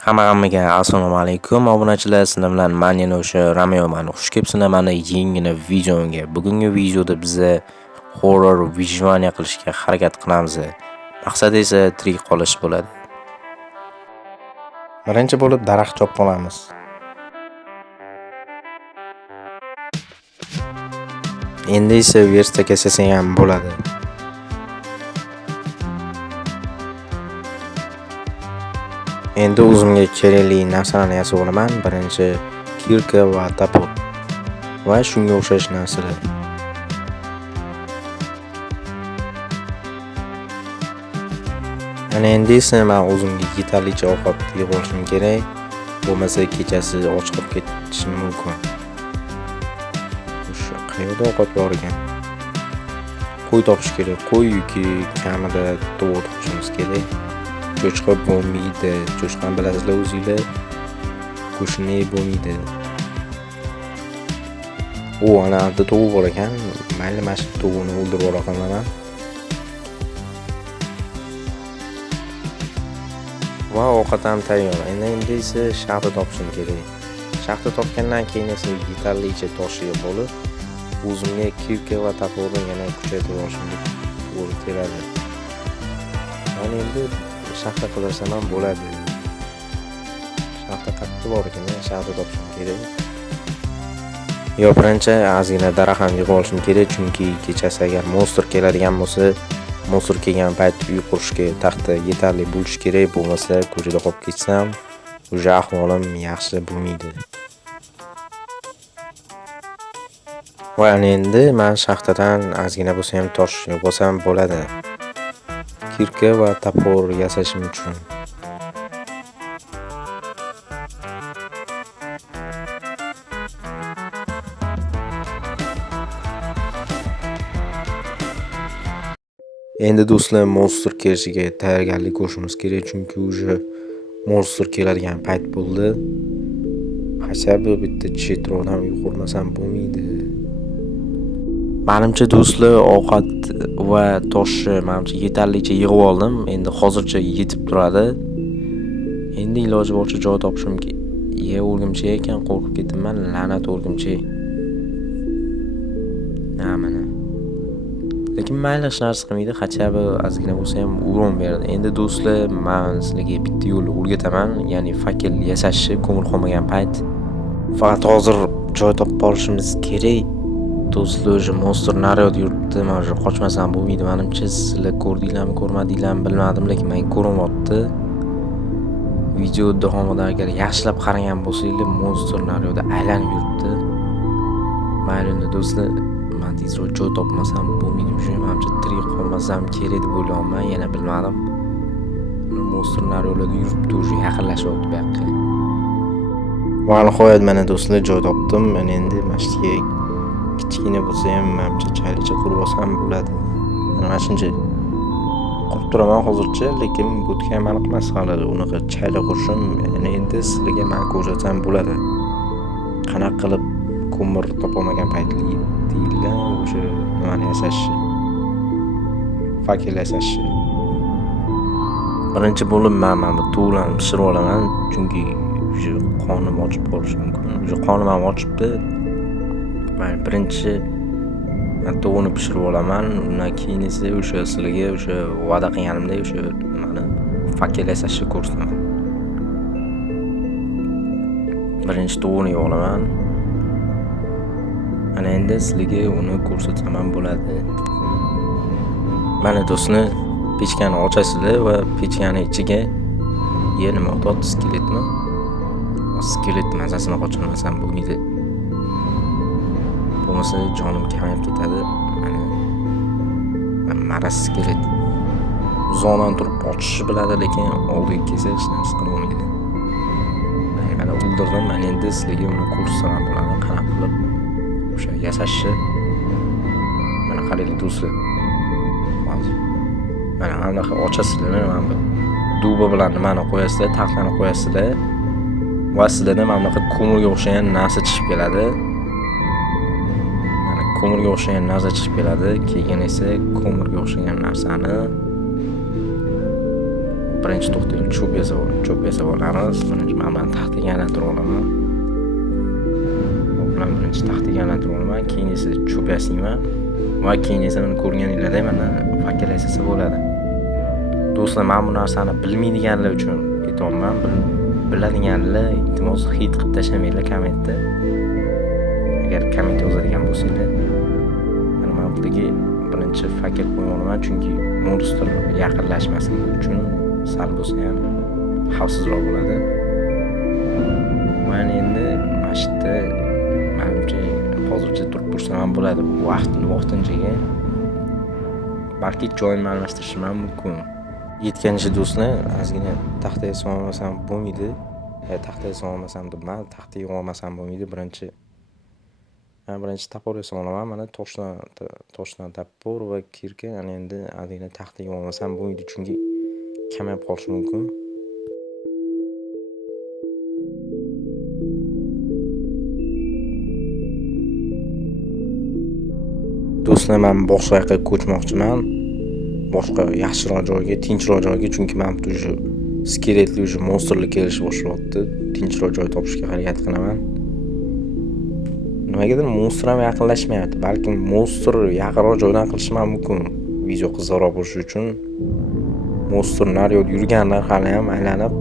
Hammaga assalomu alaykum obunachilar, sizlar bilan men yana o'sha Rameoman. Xush kelibsizlar mana yengina videomga. Bugungi videoda biz horror vijvaniya qilishga harakat qilamiz. Maqsad esa tirik qolish bo'ladi. Birinchi bo'lib daraxt chopib olamiz. Endi esa verstaka yasasak ham bo'ladi. Endi o'zimga kerakli narsalarni yasab olaman. Birinchi kirka va tapur va shunga o'xshash narsalar. Ana endi esa men o'zimga yetarlicha ovqat yig'ib olishim kerak. Bo'lmasa kechasi och qolib ketishim mumkin. O'sha qayerda ovqat bor ekan? Qo'y topish kerak. Qo'y yoki kamida tovuq topishimiz kerak. Cho'chqa bo'lmaydi. Cho'chqani bilasizlar o'zingizlar. Qo'shni bo'lmaydi. Ana bitta tovuq bor ekan. Mayli mana shu tovuqni o'ldirib olaman. Va ovqat ham tayyor. Endi esa shaxta topishim kerak. Shaxta topgandan keyin esa yetarlicha tosh yig'ib olib, o'zimga kirka va tapurni yana kuchaytirib olishim to'g'ri keladi. Mana endi shaxta qidirsam ham bo'ladi. Shaxta qayerda bor ekan? Shaxta topishim kerak. Birinchi ozgina daraxt ham yig'ib olishim kerak, chunki kechasi agar monster keladigan bo'lsa, monster kelgan payt uy qurishga taxta yetarli bo'lishi kerak, bo'lmasa ko'chada qolib ketsam, o'sha ahvolim yaxshi bo'lmaydi. Va endi men shaxtadan ozgina bo'lsa ham tosh yig'ib olsam bo'ladi. Kirka va tapur yasashim uchun. Endi do'stlar, monster kelishiga tayyorgarlik ko'rishimiz kerak, chunki o'sha monster keladigan payt bo'ldi. Hasabi bitta chetrodan yuqurmasam bo'lmaydi. Menimcha do'stlar, ovqat va toshni menimcha yetarlicha yig'ib oldim. Endi hozircha yetib turadi. Endi iloji boricha joy topishim kerak. O'rgimchak ekan, qo'rqib ketibman, la'nat o'rgimchak. Mana. Lekin mayli hech narsa qilmaydi, hachabi ozgina bo'lsa ham uron beradi. Endi do'stlar, men sizlarga bitta yo'lni o'rgataman, ya'ni fakel yasashni ko'mir qolmagan payt. Faqat hozir joy topib olishimiz kerak. Do'stlar, o'sha monster naryod yuribdi, men o'sha qochmasam bo'lmaydi. Menimcha sizlar ko'rdinglarmi, ko'rmadinglarmi bilmadim, lekin men ko'ryapti. Video davomida agar yaxshilab qaragan bo'lsanglar, monster naryoda aylanib yuribdi. Mayli do'stlar, men tezroq joy topmasam bo'lmaydi. Menimcha tirik qolmasam kerak deb o'ylayapman, yana bilmadim. Monster naryodlarda yuribdi, o'sha yaqinlashyapti bu yoqqa. Va nihoyat mana do'stlar, joy topdim. Men endi mashtiga kichkina bo'lsa ham menimcha chaylicha qurib olsam bo'ladi. Mana shuncha qurib turaman hozircha, lekin bo'tga amal qilmas hali unaqa chayla qurishim. Endi sizlarga men ko'rsatsam bo'ladi. Qanaqa qilib ko'mir topolmagan paytli deyillar, o'sha nimani yasashni. Fakel yasashni. Birinchi bo'lib men bu to'g'rini pishirib olaman, chunki o'sha qonim ochib qolishi mumkin. O'sha qonim ham ochibdi. Men birinchi to'g'rini pishirib olaman, undan keyin esa o'sha sizlarga o'sha va'da qilganimdek o'sha mana fakel yasashni ko'rsataman. Birinchi to'g'rini olaman. Ana endi sizlarga uni ko'rsatsam ham bo'ladi. Mana do'stlar, pechkani ochasizlar va pechkani ichiga nima o'tadi? Skeletmi? Skelet mazasini qochirmasam bo'lmaydi. Bo'lmasa jonim kamayib ketadi. Mana skelet. Uzoqdan turib ochishni biladi, lekin oldiga kelsa hech narsa qila olmaydi. Mana o'ldirdim, men endi sizlarga uni ko'rsatsam ham bo'ladi, qanaqa qilib o'sha yasashni. Mana qaranglar do'stlar. Mana anaqa ochasizlar, mana bu duba bilan nimani qo'yasizlar, taxtani qo'yasizlar. Va sizlardan mana bunaqa ko'mirga o'xshagan narsa chiqib keladi. Mana ko'mirga o'xshagan narsa chiqib keladi. Keyin esa ko'mirga o'xshagan narsani birinchi to'xtaylik, cho'p yasab olamiz. Birinchi men taxtaga aylantirib olaman. Bilan birinchi taxtaga aylantirib olaman, keyin esa cho'p yasayman va keyin esa meni ko'rganinglarda mana fakkel yasasa bo'ladi. Do'stlar, men bu narsani bilmaydiganlar uchun aytayapman. Biladiganlar iltimos hit qilib tashlamanglar kommentda. Agar komment yozadigan bo'lsanglar, men bularga birinchi fakkel qo'yib olaman, chunki monstr yaqinlashmasligi uchun sal bo'lsa ham xavfsizroq bo'ladi. Men endi mashitda menimcha hozircha turib tursam ham bo'ladi. Vaqtinchaga balki joyini almashtirishim ham mumkin. Yetganicha do'stlar, ozgina taxtaga solmasam bo'lmaydi. Taxtaga solmasam deb, men taxtaga olmasam bo'lmaydi. Birinchi tapor olaman. Mana toshdan tapor va kirka. Ana endi ozgina taxtaga olmasam bo'lmaydi, chunki kamayib qolishi mumkin. Do'stlar, men boshqa yoqqa ko'chmoqchiman. Boshqa yaxshiroq joyga, tinchroq joyga, chunki men bu skeletli monsterlar kelishib boshlayapti. Tinchroq joy topishga harakat qilaman. Nimagadir monster ham yaqinlashmayapti. Balkim monster yaqinroq joydan qilishim ham mumkin. Video qiziqroq bo'lishi uchun monster naryoq yurganlar hali ham aylanib.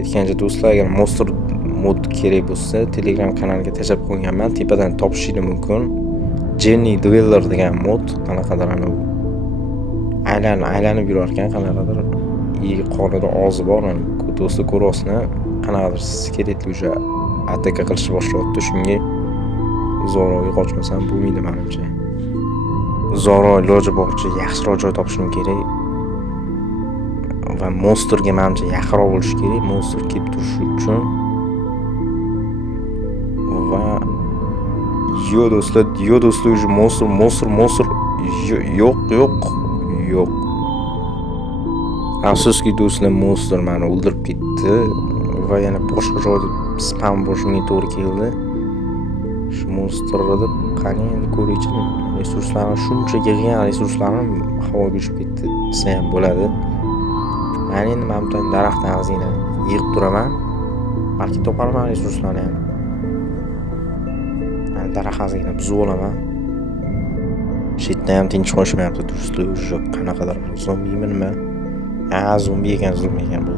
Aytgancha do'stlar, agar monster mod kerak bo'lsa, Telegram kanaliga tashlab qo'yganman. Tepadan topishingiz mumkin. Jenny Dweller degan mod, qanaqadir aylanib yurar ekan, qanaqadir qonida og'zi bor. Do'stlar, ko'ryapsizlar, qanaqadir skeletli ataka qilishni boshlayapti. Shunga Zoroga qochmasam bo'lmaydi menimcha. Zoro iloji boricha yaxshiroq joy topishim kerak. Va monsterga menimcha yaqinroq bo'lish kerak. Monster kelib turishi uchun. Va yo do'stlar, monster yo'q. Afsuski do'stlar, monster meni o'ldirib ketdi va yana boshqa joyda spam bo'lishimga to'g'ri keldi. Shu monsterni qani endi ko'raychi, resurslarim shuncha yig'gan resurslarim havoga uchib ketdi desa ham bo'ladi. Men endi mamton daraxtdan ozgina yig'ib turaman. Balki toparman resurslarni ham. Daraxt ozgina buzib olaman. Shetdan ham tinch qo'shmayapti do'stlar. O'sha qanaqadir zombimi nima? Zombi ekan bu.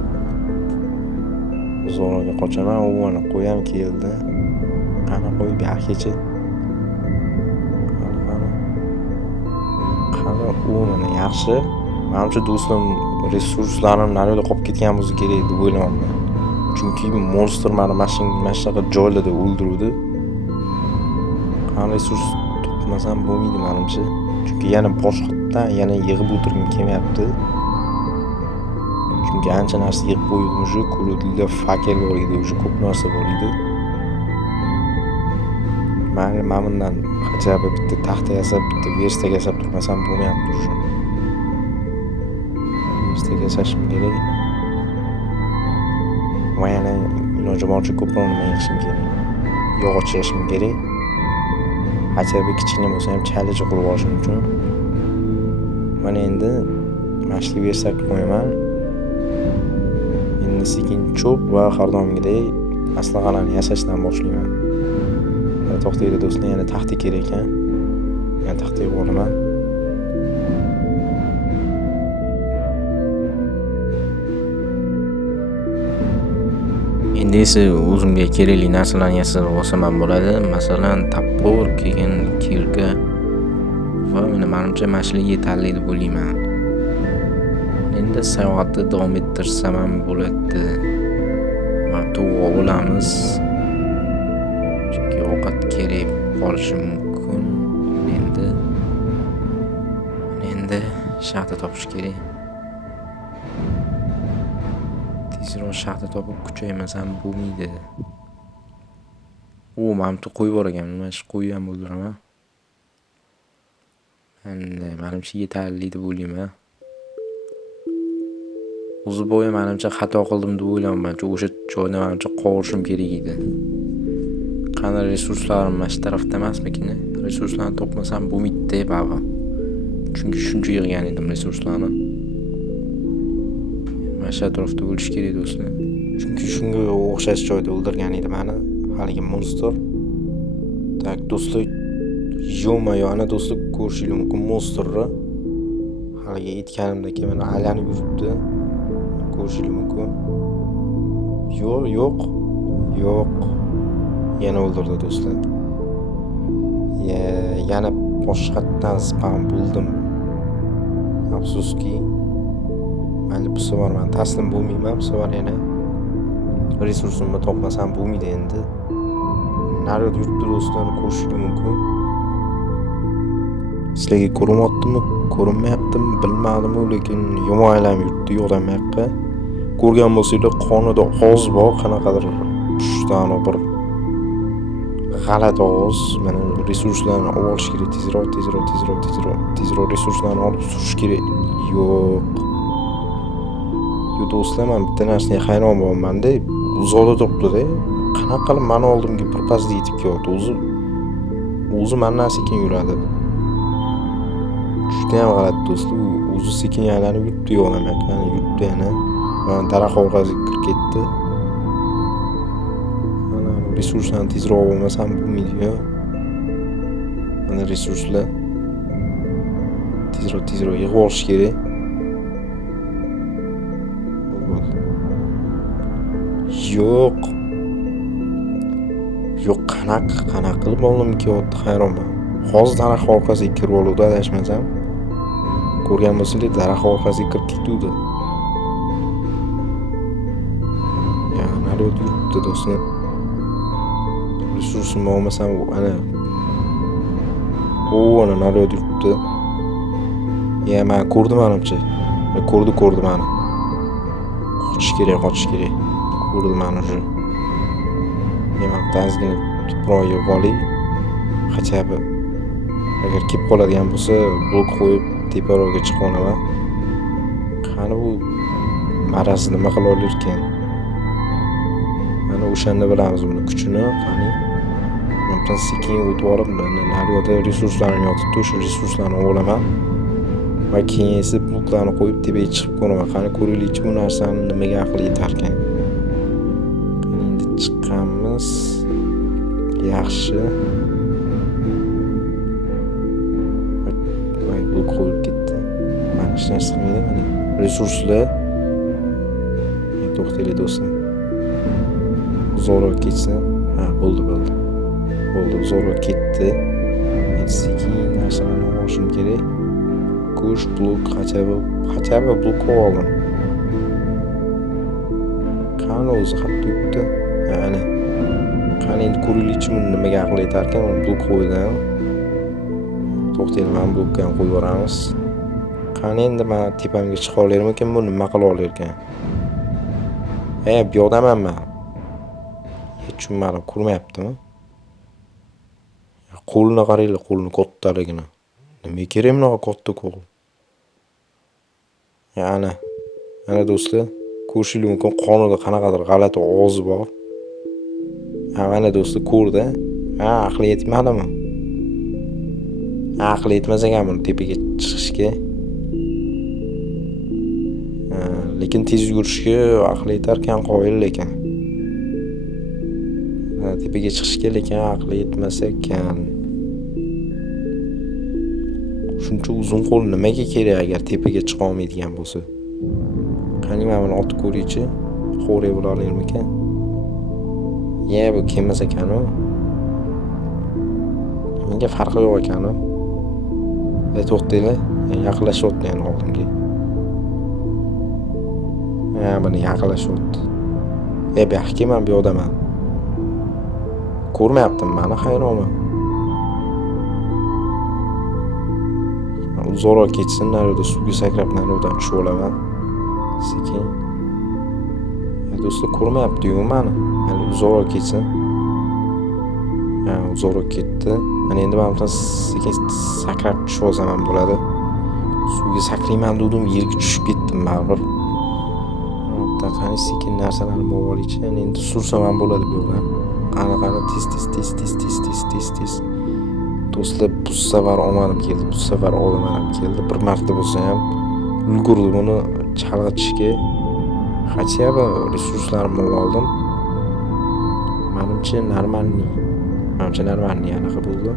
Zoroga qochaman, u mana qo'yam keldi. Qani qo'yib yaxshi. Qani u mana yaxshi. Menimcha do'stlar, resurslarim naryoqda qolib ketgan bo'lsa kerak deb o'ylayman. Chunki monster meni mashinaga joylarda o'ldiruvdi. Qani resurs topmasam bo'lmaydi menimcha. Chunki yana boshqatdan yig'ib o'tirgim kelmayapti. Chunki ancha narsa yig'ib qo'ydim, ko'ruvdinglar, fakkel bor edi, ko'p narsa bor edi. Men bundan hajaba bitta taxta yasab, bitta verstaga yasab turmasam bo'lmayapti shu. Verstaga yasashim kerak. Va yana iloji boricha ko'proq nima yig'ishim kerak. Yog'och yig'ishim kerak. Hajaba kichkina bo'lsa ham chalichi qurib olishim uchun. Mana endi mashli versak qo'yaman. Endi sekin cho'p va har doimgidek aslaqalarni yasashdan boshlayman. To'xtaydi do'stlar, yana taxta kerak ekan. Yana taxtaga olaman. Endi esa o'zimga kerakli narsalarni yasab olsam ham bo'ladi. Masalan, tapor, keyin kirka va menimcha mashina yetarli deb o'ylayman. Endi sayohatni davom ettirsam ham bo'ladi. To'g'ri bo'lamiz. Chunki ovqat kerak bo'lishi mumkin. Endi shaxta topish kerak. Tezroq shaxta topib kuchaymasam bo'lmaydi. Menimcha qo'y bor ekan. Nima ish qo'y ham o'ldiraman. Menimcha yetarli deb o'ylayman. O'zi bo'yi menimcha xato qildim deb o'ylayman. O'sha joyda menimcha qovurishim kerak edi. Qani resurslarim mana shu tarafda emasmikin? Resurslarni topmasam bu 'maydi, 'baba. Chunki shuncha yig'gan edim resurslarni. Mana endi mashina yetarli deb o'ylayman. Endi esa o'zimga kerakli narsalarni yasab olsam ham bo'ladi. Masalan, tapor, keyin kirka va har doimgidek aslaqalarni yasashdan boshlayman. To'xtaydi do'stlar, yana taxta kerak ekan. Yana taxtaga olaman. shu atrofda bo'lishi kerak do'stlar. Chunki shunga o'xshash joyda o'ldirgan edi meni haligi monster. Tak do'stlar, yo-mayo, ana do'stlar ko'rishingiz mumkin monsterni. Haligi aytganimdek mana aylanib yuribdi. Ko'rishingiz mumkin. Yo'q. Yana o'ldirdi do'stlar. Yana boshqatdan spam bo'ldim. Afsuski, mayli bu safar men taslim bo'lmayman. Bu safar yana resursimni topmasam bo'lmaydi endi. Naryoq yuribdi do'stlar, ko'rishingiz mumkin. Sizlarga ko'rinyaptimi, ko'rinmayaptimi bilmadim, lekin yomon aylanib yuribdi yo'qdan yoqqa. Ko'rgan bo'lsanglar qonida oz bor, qanaqadir pushdan bir g'alati ovoz. Mana resurslarni olish kerak, tezroq resurslarni olib surish kerak. Yo'q do'stlar, men bitta narsaga hayron bo'laman-da, uzoqda turibdi-da. Qanaqa qilib meni oldimga birpasda yetib kelyapti? O'zi mendan sekin yuradi. Juda ham g'alati do'stlar, o'zi sekin aylanib yuribdi yo'qdan yoqqa, yuribdi yana. Mana daraxt orqasiga kirib ketdi. Mana resurslarni tezroq olmasam bo'lmaydi-ku. Mana resurslar tezroq yig'ib olish kerak. Yo'q, qanaqa qilib oldimga kelyapti, hayronman. Hozir daraxt orqasiga kirib oluvdi, adashmasam. Ko'rgan bo'lsanglar, daraxt orqasiga kirib ketdi. Naryoq yuribdi do'stlar. Resursimni olmasam, ana naryoq yuribdi. Men ko'rdim menimcha. Ko'rdi meni. Qochish kerak. Ko'rdi meni уже. Men tazgina tuproq yeb olay. Hachabi. Agar kelib qoladigan bo'lsa, blok qo'yib teparoqga chiqib olaman. Qani bu maraz nima qila olar ekan? Mana o'shanda bilamiz buni kuchini, qani. Men sekin o'tib olib, naryoqda resurslarni yotibdi, o'sha resurslarni olaman. Va keyin esa bloklarni qo'yib tepaga chiqib ko'raman. Qani ko'raylikchi bu narsani nimaga aqli yetar ekan. Endi chiqqanmiz. Yaxshi. Blok qo'yib ketdi. Mana hech narsa qilmaydi mana. Resurslar. To'xtaylik do'stlar. Zo'rroq ketsin. Bo'ldi. Zo'rroq ketdi. Endi sekin narsalarni olishim kerak. Go'sht blok qachaba blok oldim. Qani o'zi xatda yuribdi. Ana. Qani endi ko'raylikchi buni nimaga aql yetar ekan, uni blok qo'ydim. To'xtaylik, men blokka ham qo'yib yuboramiz. Qani endi men tepamga chiqa olarmikan, bu nima qila olar ekan? Bu yoqdaman men. Tushunmadim, ko'rmayaptimi? Qo'lini qaranglar, qo'lini kattaligini. Nima kerak bunaqa katta qo'l? Ana do'stlar, ko'rishingiz mumkin, qonida qanaqadir g'alati ovoz bor. Mana do'stlar, ko'rdi. Aqli yetmadimi? Aqli yetmas ekan buni tepaga chiqishga. Lekin tez yurishga aqli yetar ekan, qoyil lekin. Tepaga chiqishga lekin aqli yetmas ekan. Shuncha uzun qo'l nimaga kerak agar tepaga chiqa olmaydigan bo'lsa? Qani men buni otib ko'raychi, xo'ray bo'la olarmikan? Bu kelmas ekan-ku. Menga farqi yo'q ekan-ku. To'xtanglar, yaqinlashyapti yana oldimga. Mana yaqinlashyapti. Bu yoqqa men bu yoqdaman. Ko'rmayaptimi meni, hayronman. Uzoqroq ketsin, naryoqda suvga sakrab naryoqdan tushib olaman. Sekin. Do'stlar, ko'rmayapti-yu meni. Mana uzoqroq ketsin. Uzoqroq ketdi. Mana endi men bundan sekin sakrab tushib olsam ham bo'ladi. Suvga sakrayman dedim, yerga tushib ketdim baribir. Qani sekin narsalarni olib olaychi. Endi sursam ham bo'ladi bu yoqdan. Qani tez. Do'stlar, bu safar olmadim keldi. Bu safar olmadim keldi. Bir marta bo'lsa ham ulgurdim uni chalg'itishga. Хотя бы resurslarimni oldim. Menimcha normalniy anaqa bo'ldi.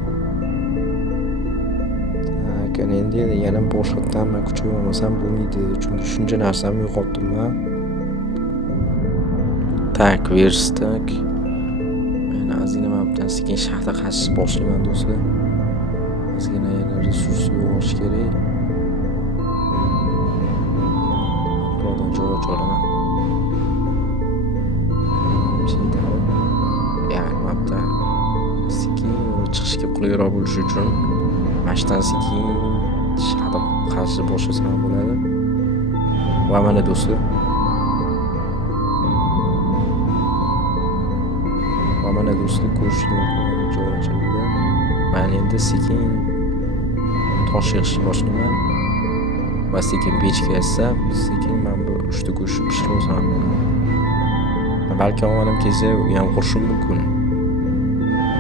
Tak, endi yana boshqatdan men kuchayib olmasam bo'lmaydi, chunki shuncha narsamni yo'qotdim-a. Tak, verstak. Men ozgina mabdan sekin shaxta qazishni boshlayman do'stlar. Ozgina yana resurs yig'ish kerak. Birodan joy olaman. Yani mabda sekin chiqishga qulayroq bo'lishi uchun mashtan sekin shaxta qazishni boshlasam bo'ladi. Va mana do'stlar. Mana do'stlar ko'rishga joy ochildi. Men endi sekin tosh yig'ishni boshlayman. Va sekin pechga yassam, sekin men bu 3 ta go'sht pishirib olsam bo'ladi. Balki omadim kelsa, u ham qurishim mumkin.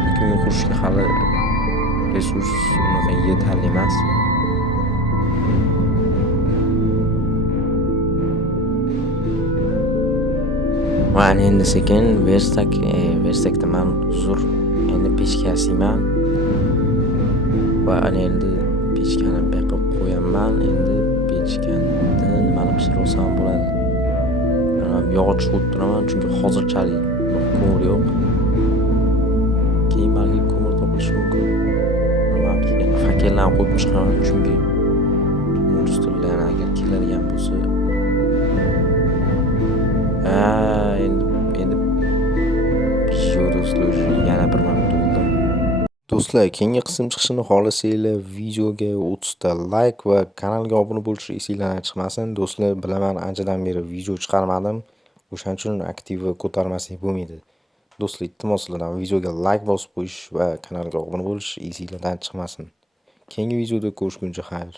Lekin qurishga hali resurs unaqa yetarli emas. Men endi sekin verstakda men uzr endi pechga yasayman. Va endi pechkani beqib qo'yaman. Endi pechkani nimani pishirib olsam bo'ladi. Men yog'och qo'yib turaman, chunki hozirchalik ko'mir yo'q. Keyin balki ko'mir topilishi mumkin. Men fakellarni qo'yib chiqaman, chunki monstrlar agar keladigan bo'lsa endi do'stlar yana bir marta bo'ldim. Do'stlar, keyingi qism chiqishini xohlasanglar videoga 30 ta like va kanalga obuna bo'lish esingizdan chiqmasin. Do'stlar, bilaman anchadan beri video chiqarmadim. O'shaning uchun aktiv ko'tarmasak bo'lmaydi. Do'stlar, iltimos sizlardan videoga like bosib qo'yish va kanalga obuna bo'lish esingizdan chiqmasin. Keyingi videoda ko'rishguncha xayr.